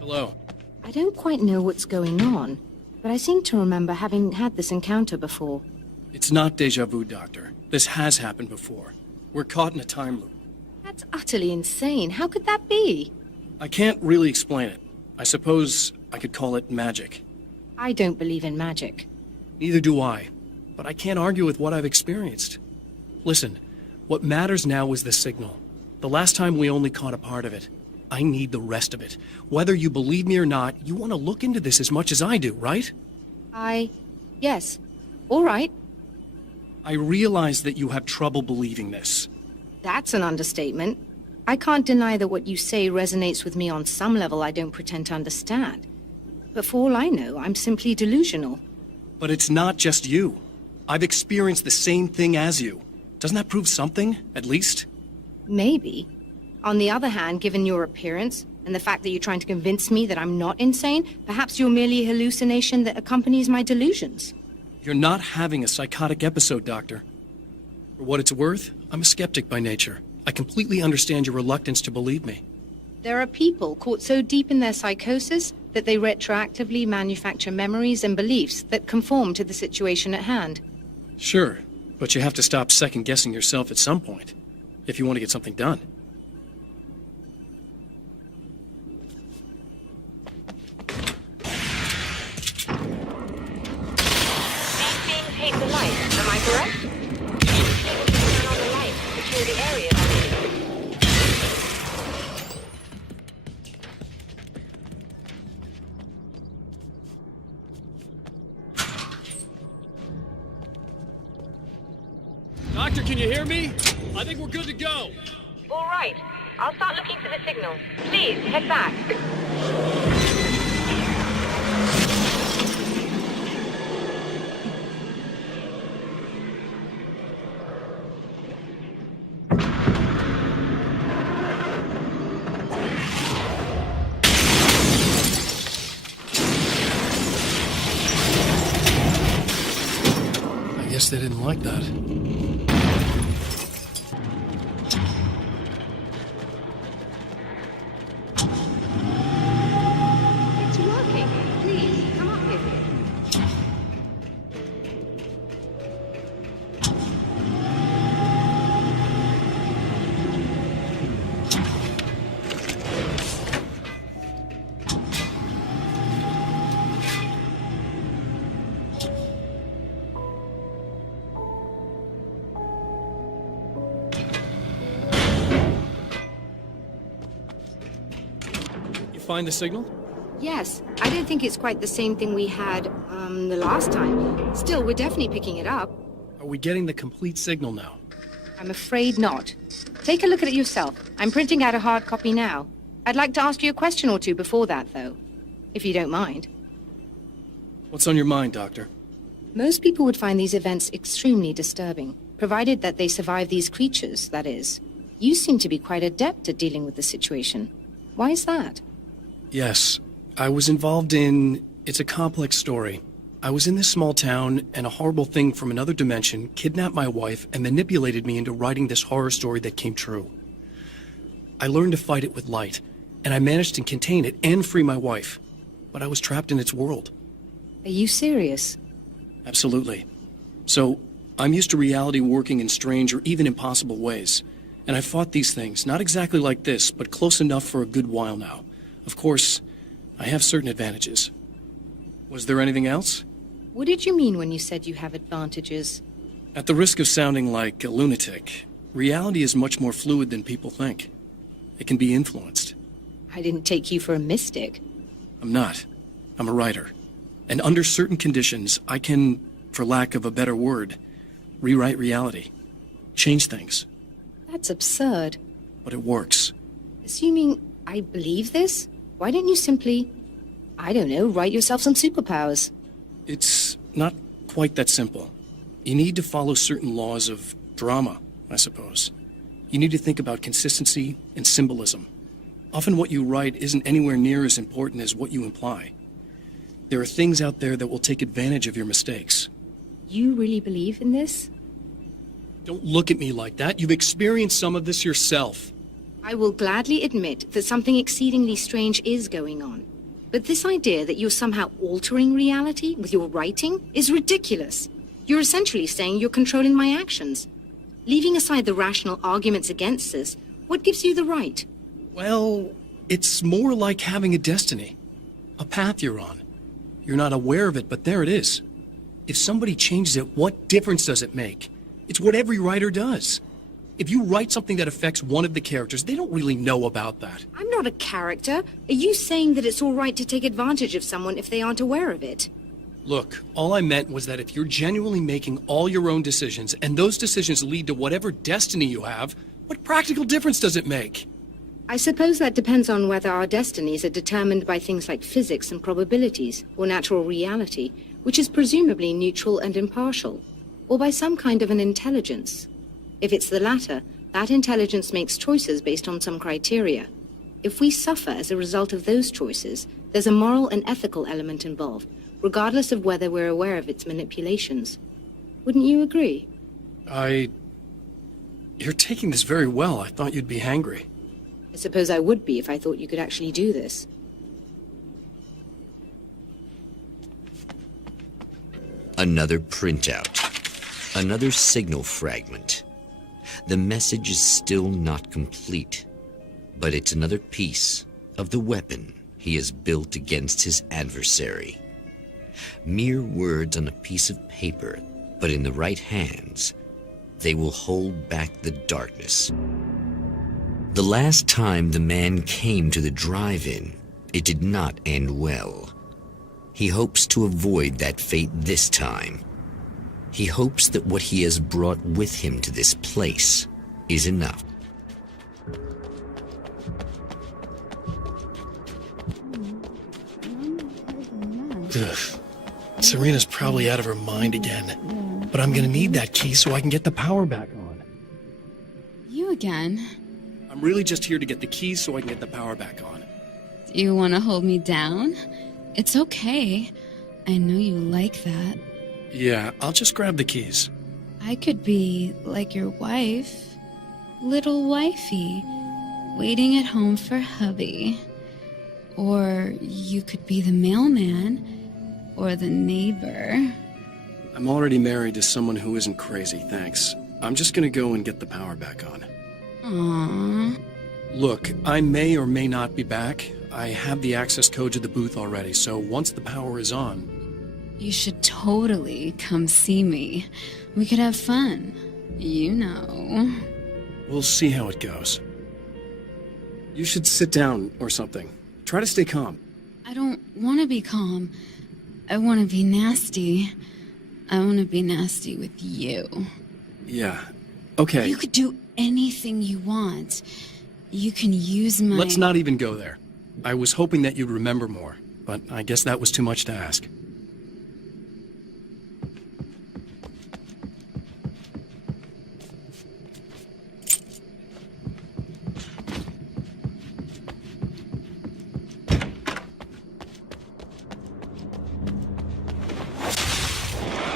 Hello. I don't quite know what's going on, but I seem to remember having had this encounter before. It's not deja vu, Doctor. This has happened before. We're caught in a time loop. That's utterly insane. How could that be? I can't really explain it. I suppose I could call it magic. I don't believe in magic. Neither do I. But I can't argue with what I've experienced. Listen, what matters now is the signal. The last time we only caught a part of it. I need the rest of it. Whether you believe me or not, you want to look into this as much as I do, right? Yes. All right. I realize that you have trouble believing this. That's an understatement. I can't deny that what you say resonates with me on some level I don't pretend to understand. But for all I know, I'm simply delusional. But it's not just you. I've experienced the same thing as you. Doesn't that prove something, at least? Maybe. On the other hand, given your appearance, and the fact that you're trying to convince me that I'm not insane, perhaps you're merely a hallucination that accompanies my delusions. You're not having a psychotic episode, Doctor. For what it's worth, I'm a skeptic by nature. I completely understand your reluctance to believe me. There are people caught so deep in their psychosis that they retroactively manufacture memories and beliefs that conform to the situation at hand. Sure, but you have to stop second-guessing yourself at some point, if you want to get something done. Hate the light, am I correct? Turn on the light, secure the area. Doctor, can you hear me? I think we're good to go. All right, I'll start looking for the signal. Please, head back. they didn't like that. It's working. Please, come up here. Find the signal? Yes, I don't think it's quite the same thing we had, the last time. Still, we're definitely picking it up. Are we getting the complete signal now? I'm afraid not. Take a look at it yourself. I'm printing out a hard copy now. I'd like to ask you a question or two before that, though. If you don't mind. What's on your mind, Doctor? Most people would find these events extremely disturbing, provided that they survive these creatures, that is. You seem to be quite adept at dealing with the situation. Why is that? Yes, I was involved in... It's a complex story. I was in this small town, and a horrible thing from another dimension kidnapped my wife and manipulated me into writing this horror story that came true. I learned to fight it with light, and I managed to contain it and free my wife. But I was trapped in its world. Are you serious? Absolutely. So, I'm used to reality working in strange or even impossible ways. And I've fought these things, not exactly like this, but close enough for a good while now. Of course, I have certain advantages. Was there anything else? What did you mean when you said you have advantages? At the risk of sounding like a lunatic, reality is much more fluid than people think. It can be influenced. I didn't take you for a mystic. I'm not. I'm a writer. And under certain conditions, I can, for lack of a better word, rewrite reality. Change things. That's absurd. But it works. Assuming I believe this, why don't you simply, I don't know, write yourself some superpowers? It's not quite that simple. You need to follow certain laws of drama, I suppose. You need to think about consistency and symbolism. Often what you write isn't anywhere near as important as what you imply. There are things out there that will take advantage of your mistakes. You really believe in this? Don't look at me like that. You've experienced some of this yourself. I will gladly admit that something exceedingly strange is going on. But this idea that you're somehow altering reality with your writing is ridiculous. You're essentially saying you're controlling my actions. Leaving aside the rational arguments against this, what gives you the right? Well, it's more like having a destiny. A path you're on. You're not aware of it, but there it is. If somebody changes it, what difference does it make? It's what every writer does. If you write something that affects one of the characters, they don't really know about that. I'm not a character. Are you saying that it's all right to take advantage of someone if they aren't aware of it? Look, all I meant was that if you're genuinely making all your own decisions, and those decisions lead to whatever destiny you have, what practical difference does it make? I suppose that depends on whether our destinies are determined by things like physics and probabilities, or natural reality, which is presumably neutral and impartial, or by some kind of an intelligence. If it's the latter, that intelligence makes choices based on some criteria. If we suffer as a result of those choices, there's a moral and ethical element involved, regardless of whether we're aware of its manipulations. Wouldn't you agree? You're taking this very well. I thought you'd be hangry. I suppose I would be if I thought you could actually do this. Another printout. Another signal fragment. The message is still not complete, but it's another piece of the weapon he has built against his adversary. Mere words on a piece of paper, but in the right hands, they will hold back the darkness. The last time the man came to the drive-in, it did not end well. He hopes to avoid that fate this time. He hopes that what he has brought with him to this place is enough. Ugh. Serena's probably out of her mind again. But I'm gonna need that key so I can get the power back on. You again? I'm really just here to get the keys so I can get the power back on. Do you want to hold me down? It's okay. I know you like that. Yeah, I'll just grab the keys. I could be like your wife, little wifey, waiting at home for hubby. Or you could be the mailman, or the neighbor. I'm already married to someone who isn't crazy, thanks. I'm just gonna go and get the power back on. Aww. Look, I may or may not be back. I have the access code to the booth already, so once the power is on... You should totally come see me. We could have fun. You know. We'll see how it goes. You should sit down or something. Try to stay calm. I don't want to be calm. I want to be nasty. I want to be nasty with you. Yeah, okay. You could do anything you want. You can use my... Let's not even go there. I was hoping that you'd remember more, but I guess that was too much to ask.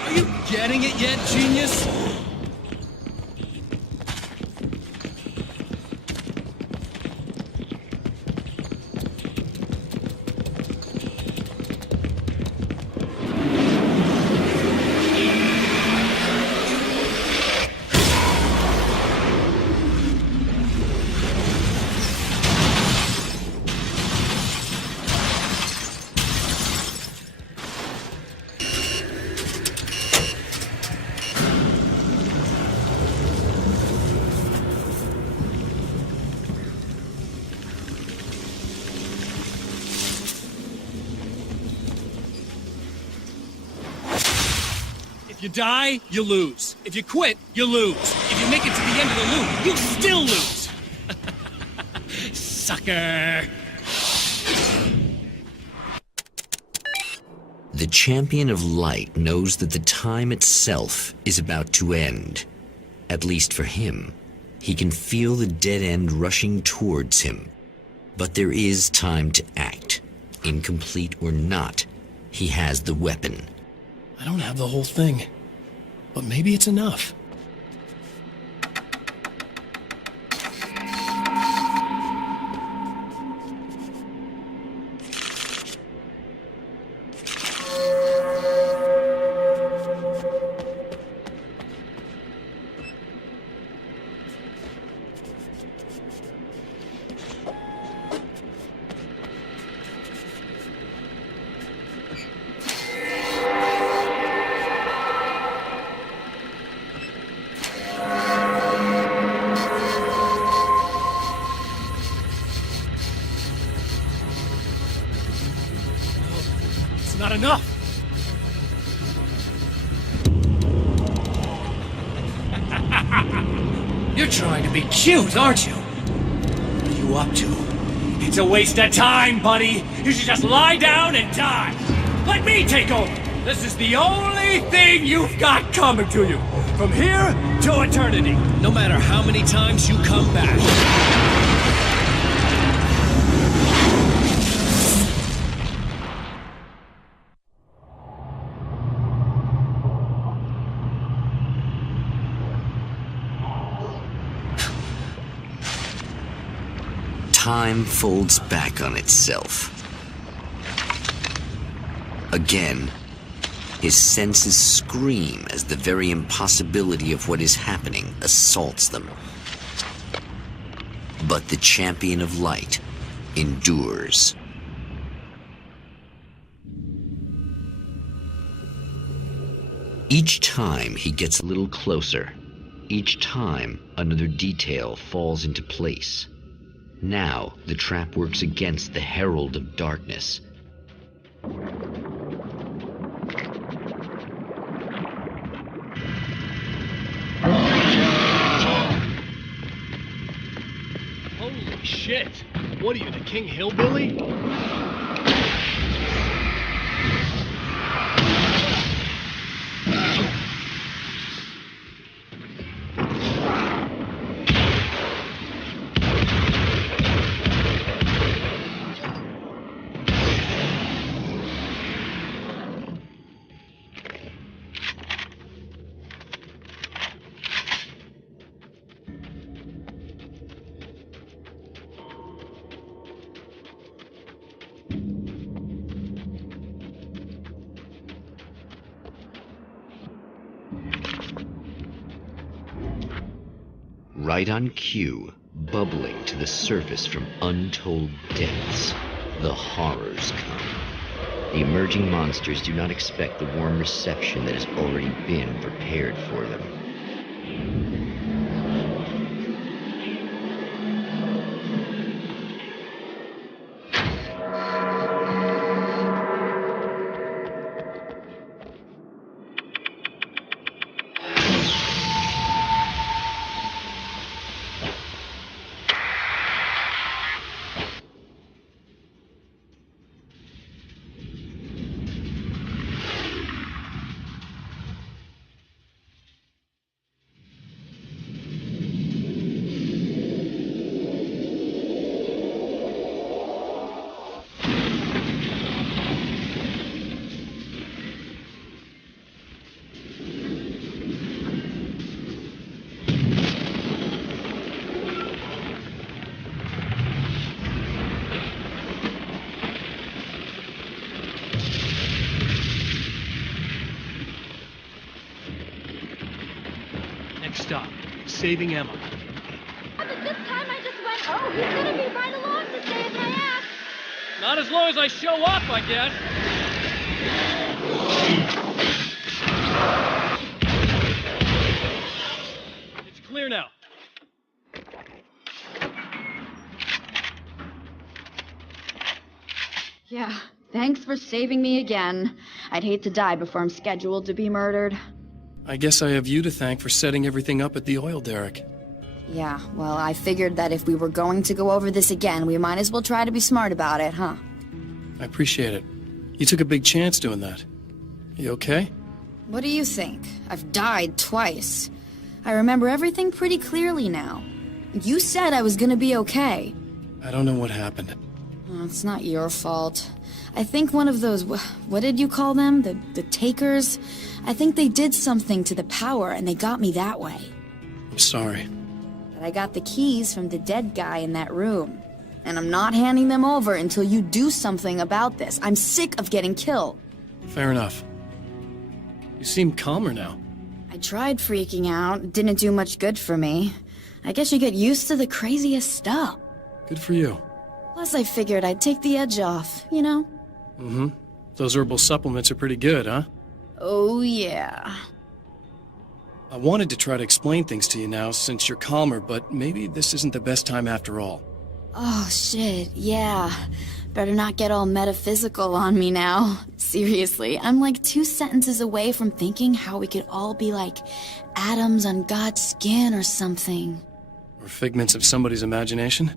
Are you getting it yet, genius? If you die, you lose. If you quit, you lose. If you make it to the end of the loop, you still lose. Sucker. The champion of light knows that the time itself is about to end. At least for him. He can feel the dead end rushing towards him. But there is time to act. Incomplete or not, he has the weapon. I don't have the whole thing, but maybe it's enough. Not enough. You're trying to be cute, aren't you? What are you up to? It's a waste of time, buddy. You should just lie down and die. Let me take over. This is the only thing you've got coming to you. From here to eternity. No matter how many times you come back. Time folds back on itself. Again, his senses scream as the very impossibility of what is happening assaults them. But the champion of light endures. Each time he gets a little closer. Each time another detail falls into place. Now, the trap works against the herald of darkness. Holy shit! What are you, the King Hillbilly? Right on cue, bubbling to the surface from untold depths, the horrors come. The emerging monsters do not expect the warm reception that has already been prepared for them. Stop. Saving Emma. But this time I just went, oh, he's gonna be right along to save my ass. Not as long as I show up, I guess. It's clear now. Yeah, thanks for saving me again. I'd hate to die before I'm scheduled to be murdered. I guess I have you to thank for setting everything up at the oil derrick. Yeah, well, I figured that if we were going to go over this again, we might as well try to be smart about it, huh? I appreciate it. You took a big chance doing that. You okay? What do you think? I've died twice. I remember everything pretty clearly now. You said I was gonna be okay. I don't know what happened. Oh, it's not your fault. I think one of those, what did you call them? The takers? I think they did something to the power and they got me that way. I'm sorry. But I got the keys from the dead guy in that room. And I'm not handing them over until you do something about this. I'm sick of getting killed. Fair enough. You seem calmer now. I tried freaking out. It didn't do much good for me. I guess you get used to the craziest stuff. Good for you. Plus I figured I'd take the edge off, you know? Mm-hmm. Those herbal supplements are pretty good, huh? Oh, yeah. I wanted to try to explain things to you now since you're calmer, but maybe this isn't the best time after all. Oh, shit, yeah. Better not get all metaphysical on me now. Seriously, I'm like 2 sentences away from thinking how we could all be like atoms on God's skin or something. Or figments of somebody's imagination?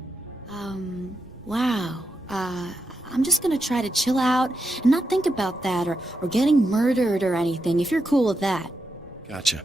Wow. I'm just gonna try to chill out and not think about that or getting murdered or anything, if you're cool with that. Gotcha.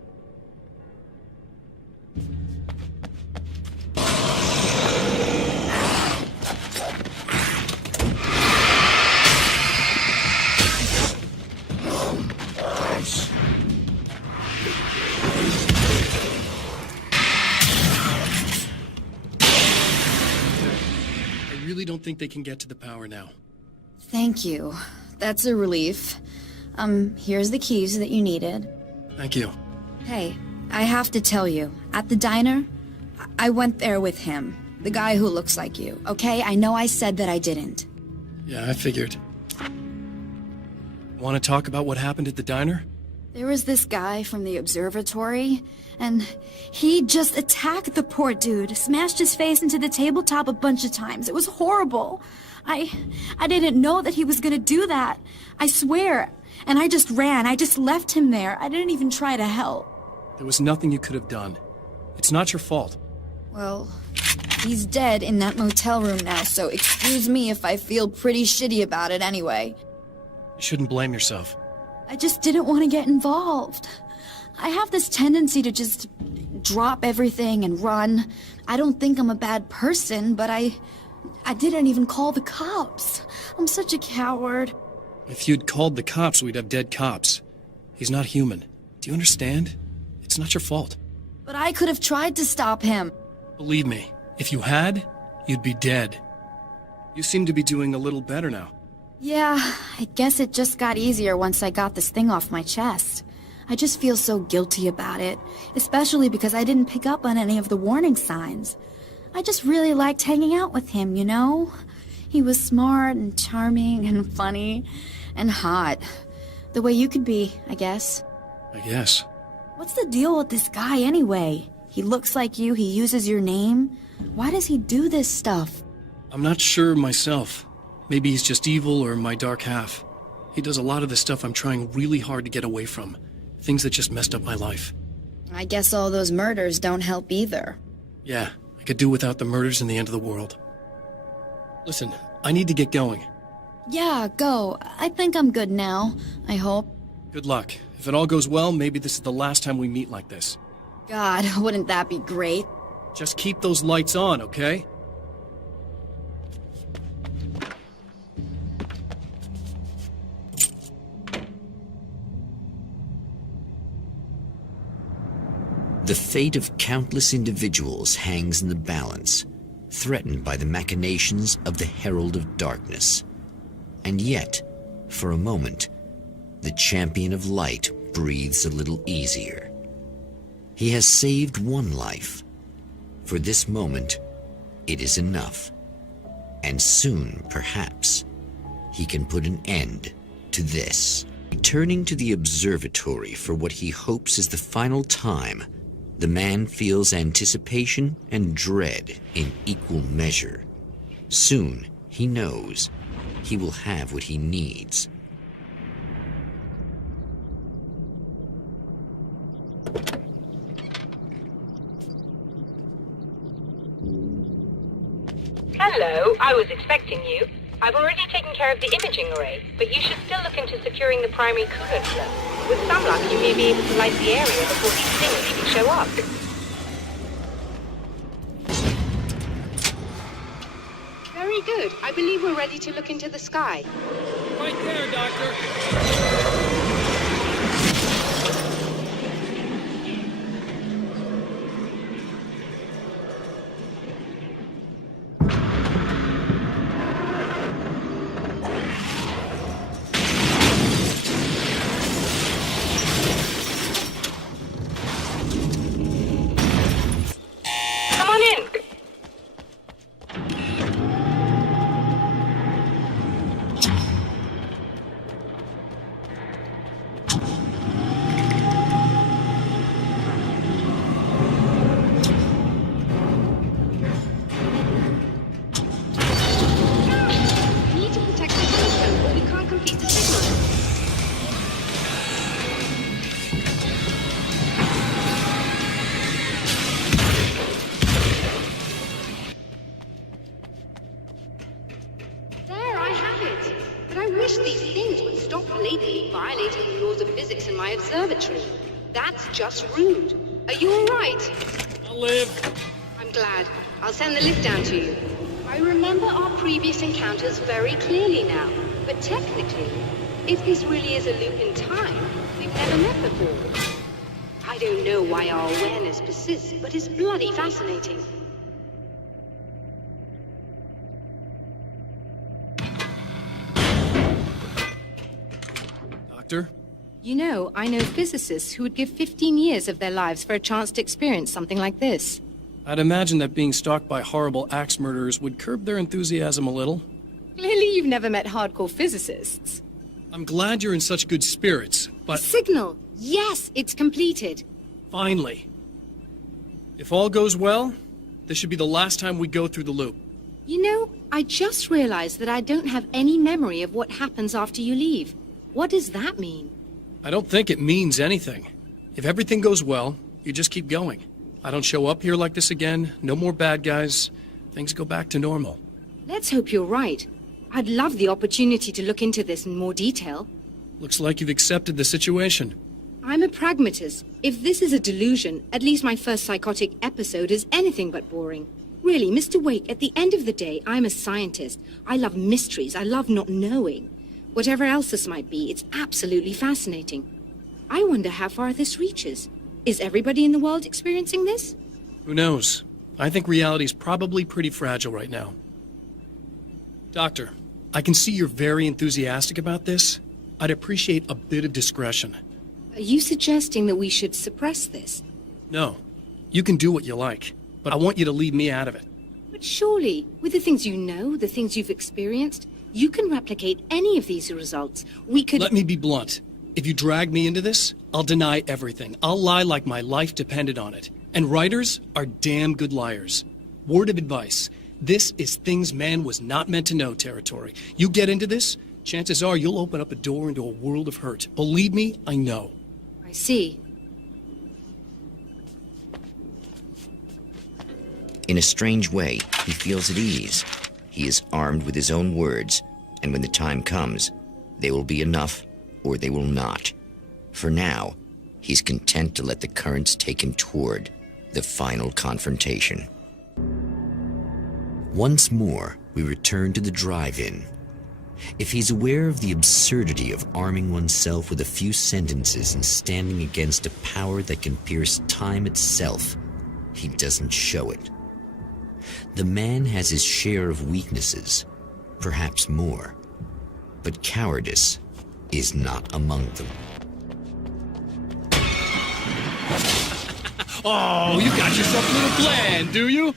I really don't think they can get to the power now. Thank you. That's a relief. Here's the keys that you needed. Thank you. Hey, I have to tell you, at the diner, I went there with him. The guy who looks like you, okay? I know I said that I didn't. Yeah, I figured. Want to talk about what happened at the diner? There was this guy from the observatory, and he just attacked the poor dude, smashed his face into the tabletop a bunch of times. It was horrible. I didn't know that he was gonna do that. I swear. And I just ran. I just left him there. I didn't even try to help. There was nothing you could have done. It's not your fault. Well, he's dead in that motel room now, so excuse me if I feel pretty shitty about it anyway. You shouldn't blame yourself. I just didn't want to get involved. I have this tendency to just drop everything and run. I don't think I'm a bad person, but I didn't even call the cops. I'm such a coward. If you'd called the cops, we'd have dead cops. He's not human. Do you understand? It's not your fault. But I could have tried to stop him. Believe me, if you had, you'd be dead. You seem to be doing a little better now. Yeah, I guess it just got easier once I got this thing off my chest. I just feel so guilty about it, especially because I didn't pick up on any of the warning signs. I just really liked hanging out with him, you know? He was smart and charming and funny and hot. The way you could be, I guess. I guess. What's the deal with this guy anyway? He looks like you, he uses your name. Why does he do this stuff? I'm not sure myself. Maybe he's just evil or my dark half. He does a lot of the stuff I'm trying really hard to get away from. Things that just messed up my life. I guess all those murders don't help either. Yeah, I could do without the murders and the end of the world. Listen, I need to get going. Yeah, go. I think I'm good now. I hope. Good luck. If it all goes well, maybe this is the last time we meet like this. God, wouldn't that be great? Just keep those lights on, okay? The fate of countless individuals hangs in the balance, threatened by the machinations of the Herald of Darkness. And yet, for a moment, the champion of light breathes a little easier. He has saved one life. For this moment, it is enough. And soon, perhaps, he can put an end to this. Returning to the observatory for what he hopes is the final time, the man feels anticipation and dread in equal measure. Soon, he knows, he will have what he needs. Hello, I was expecting you. I've already taken care of the imaging array, but you should still look into securing the primary coolant flow. With some luck, you may be able to light the area before these things even show up. Very good. I believe we're ready to look into the sky. Right there, Doctor. Come on in. We need to protect the telescope or we can't complete the signal. There, I have it. But I wish these things would stop blatantly violating the laws of physics in my observatory. That's just rude. Are you all right? I'll live. I'm glad. I'll send the lift down to you. I remember our previous encounters very clearly now. But technically, if this really is a loop in time, we've never met before. I don't know why our awareness persists, but it's bloody fascinating. Doctor? You know, I know physicists who would give 15 years of their lives for a chance to experience something like this. I'd imagine that being stalked by horrible axe murderers would curb their enthusiasm a little. Clearly you've never met hardcore physicists. I'm glad you're in such good spirits, but Signal! Yes, it's completed. finally. If all goes well, this should be the last time we go through the loop. You know, I just realized that I don't have any memory of what happens after you leave. What does that mean? I don't think it means anything. If everything goes well, you just keep going. I don't show up here like this again, no more bad guys. Things go back to normal. Let's hope you're right. I'd love the opportunity to look into this in more detail. Looks like you've accepted the situation. I'm a pragmatist. If this is a delusion, at least my first psychotic episode is anything but boring. Really, Mr. Wake, at the end of the day, I'm a scientist. I love mysteries. I love not knowing. Whatever else this might be, it's absolutely fascinating. I wonder how far this reaches. Is everybody in the world experiencing this? Who knows? I think reality's probably pretty fragile right now. Doctor, I can see you're very enthusiastic about this. I'd appreciate a bit of discretion. Are you suggesting that we should suppress this? No. You can do what you like, but I want you to leave me out of it. But surely, with the things you know, the things you've experienced, you can replicate any of these results. We could... Let me be blunt. If you drag me into this, I'll deny everything. I'll lie like my life depended on it. And writers are damn good liars. Word of advice. This is things man was not meant to know territory. You get into this, chances are you'll open up a door into a world of hurt. Believe me, I know. I see. In a strange way, he feels at ease. He is armed with his own words, and when the time comes, they will be enough or they will not. For now, he's content to let the currents take him toward the final confrontation. Once more, we return to the drive-in. If he's aware of the absurdity of arming oneself with a few sentences and standing against a power that can pierce time itself, he doesn't show it. The man has his share of weaknesses, perhaps more, but cowardice is not among them. Oh, you got yourself a little plan, do you?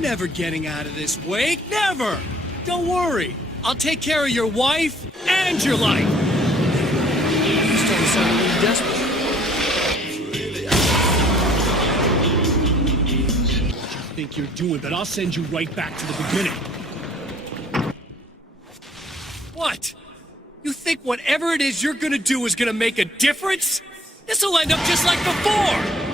Never getting out of this, Wake. Never! Don't worry. I'll take care of your wife and your life. You starting to sound a little desperate. What you think you're doing, but I'll send you right back to the beginning. What? You think whatever it is you're gonna do is gonna make a difference? This'll end up just like before!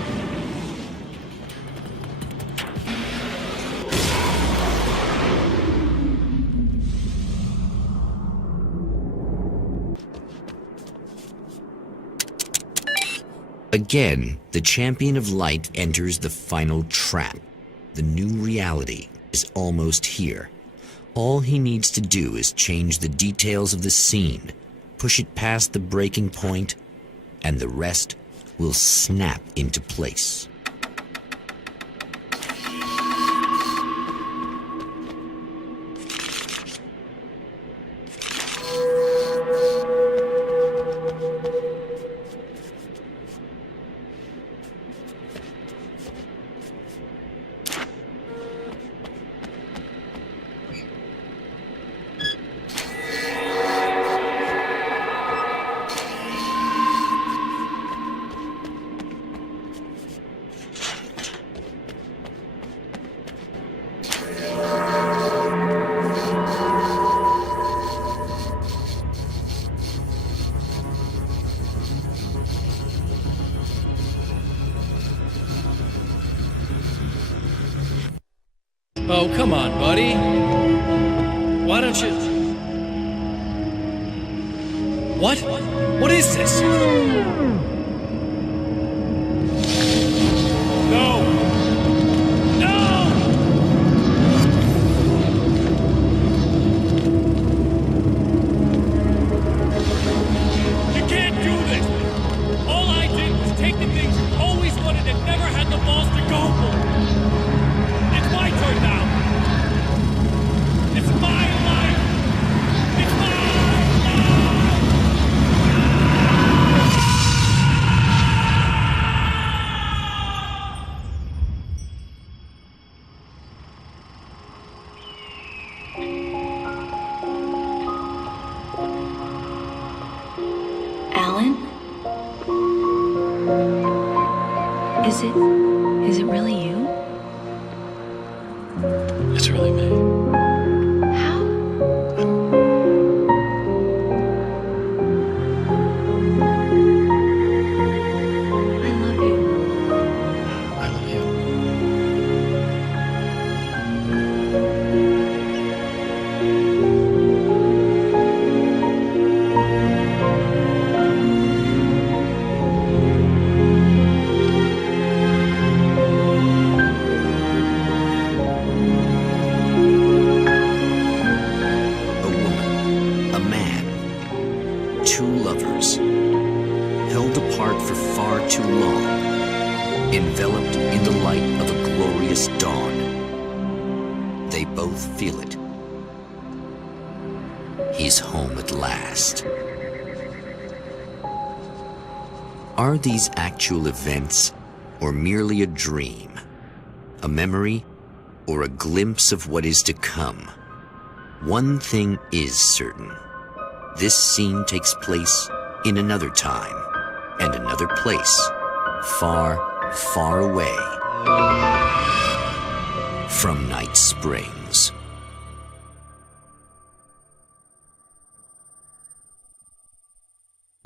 Again, the champion of light enters the final trap. The new reality is almost here. All he needs to do is change the details of the scene, push it past the breaking point, and the rest will snap into place. Oh, come on, buddy. Why don't you... What? What is this? No! No! You can't do this! All I did was take the things you always wanted and never had the balls to go for. It's my turn now! It's my life! It's my life! Alan? Is it really you? It's really me. How? I love you. I love you. too long, enveloped in the light of a glorious dawn. They both feel it. He's home at last. Are these actual events, or merely a dream? A memory, or a glimpse of what is to come? One thing is certain. This scene takes place in another time and another place, far, far away from Night Springs.